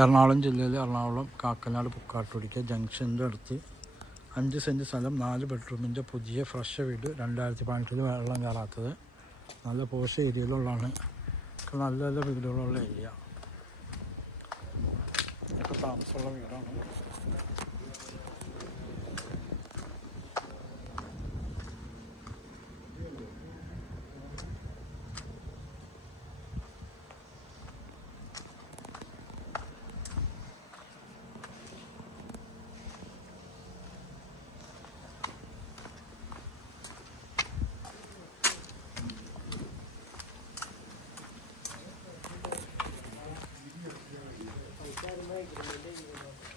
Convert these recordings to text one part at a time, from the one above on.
എറണാകുളം ജില്ലയിൽ എറണാകുളം കാക്കനാട് പുക്കാട്ടുപടിക്ക ജംഗ്ഷൻ്റെ അടുത്ത് 5 സെൻറ്റ് സ്ഥലം 4 ബെഡ്റൂമിൻ്റെ പുതിയ ഫ്രഷ് വീട് 2018 വെള്ളം കയറാത്തത് നല്ല പോഷ് ഏരിയയിലുള്ളതാണ്. നല്ല നല്ല വീടുകളുള്ള ഏരിയ ഒക്കെ താമസമുള്ള വീടാണ്.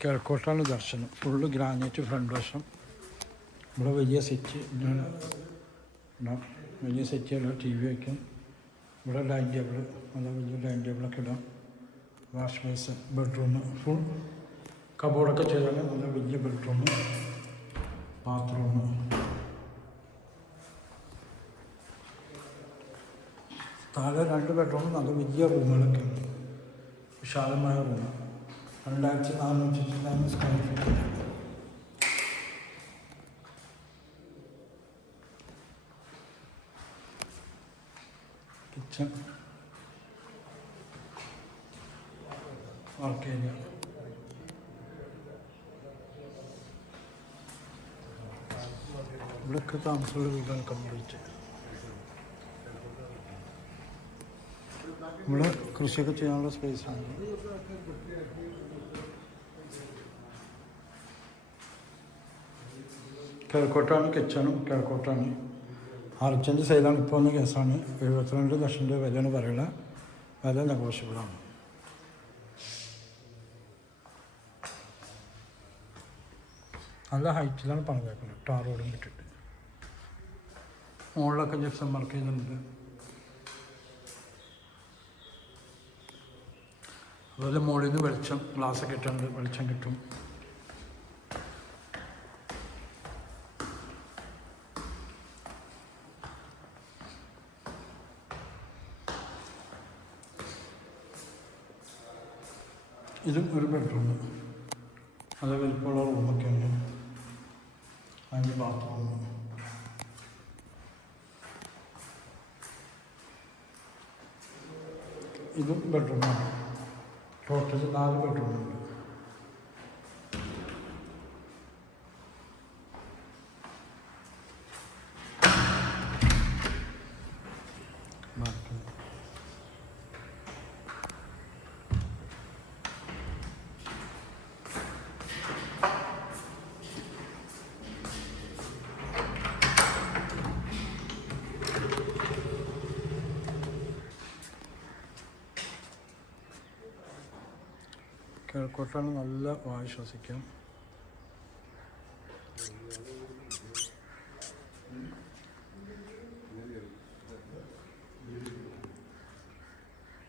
കിഴക്കോട്ടാണ് ദർശനം. ഫുള്ള് ഗ്രാനൈറ്റ് ഫ്രണ്ട് വശം. ഇവിടെ വലിയ സെറ്റ് വലിയ സെറ്റുകൾ TV വയ്ക്കും. ഇവിടെ ഡൈനിങ് ടേബിൾ, നല്ല വലിയ ഡൈനിങ് ടേബിളൊക്കെ ഇടാം. വാഷ് ബേസിൻ, ബെഡ്റൂം ഫുൾ കബോർഡൊക്കെ ചെയ്താൽ നല്ല വലിയ ബെഡ്റൂം, ബാത്റൂം. താഴെ 2 ബെഡ്റൂം, നല്ല വലിയ റൂമുകളൊക്കെ ഉണ്ട്. വിശാലമായ room, 2400 square feet. Kitchen, work area. ഇവിടെയൊക്കെ താമസമുള്ള വീടാണ് കംപ്ലീറ്റ്. ഇവിടെ കൃഷിയൊക്കെ ചെയ്യാനുള്ള സ്പേസാണ്. കിഴക്കോട്ടാണ് കിച്ചണും, കിഴക്കോട്ടാണ്. 6 സെൻറ്റ് സെയിലാണ്. ഇപ്പോൾ വന്ന കേസാണ്. 72 ലക്ഷം രൂപ വിലയാണ് പറയുന്നത്. വില നെഗോഷ്യബിളാണ്. നല്ല ഹൈറ്റിലാണ് പണിതേക്കുന്നത്, ടാർ റോഡും കിട്ടിയിട്ട്. മുകളിലൊക്കെ ജിപ്സം വർക്ക് ചെയ്യുന്നുണ്ട്. അതുപോലെ മുകളിൽ നിന്ന് വെളിച്ചം, ഗ്ലാസ്സൊക്കെ ഇട്ടുണ്ട്, വെളിച്ചം കിട്ടും. ഇതും ഒരു ബെഡ്റൂം, നല്ല വലിപ്പമുള്ള റൂമൊക്കെ ഉണ്ട്. 5 ബാത്റൂം. ഇതും ബെഡ്റൂമാണ്. ടോട്ടൽ 4 ബെഡ്റൂമുണ്ട്. കിഴക്കോട്ടാണ്, നല്ല വായു ശ്വസിക്കാം.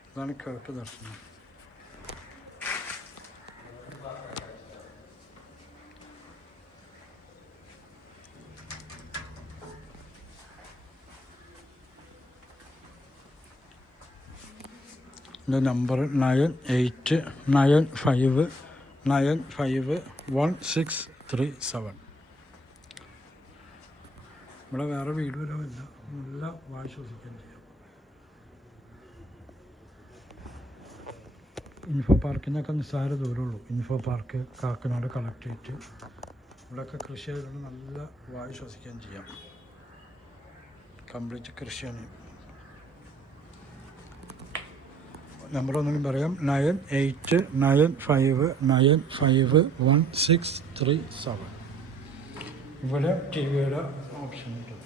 ഇതാണ് കിഴക്ക് ദർശനം. എൻ്റെ നമ്പർ 9895951637. ഇവിടെ വേറെ വീട് വരവില്ല. നല്ല വായു ശ്വസിക്കാൻ ചെയ്യാം. ഇൻഫോ പാർക്കിനൊക്കെ നിസ്സാര ദൂരമുള്ളൂ. ഇൻഫോ പാർക്ക്, കാക്കനാട് കളക്ട്രേറ്റ്, ഇവിടെയൊക്കെ കൃഷി ആയതുകൊണ്ട് നല്ല വായു ശ്വസിക്കാൻ ചെയ്യാം. കംപ്ലീറ്റ് കൃഷിയാണ്. നമ്പർ ഒന്നും പറയാം, 9895951637. ഇവിടെ TV യുടെ ഓപ്ഷൻ ഉണ്ട്.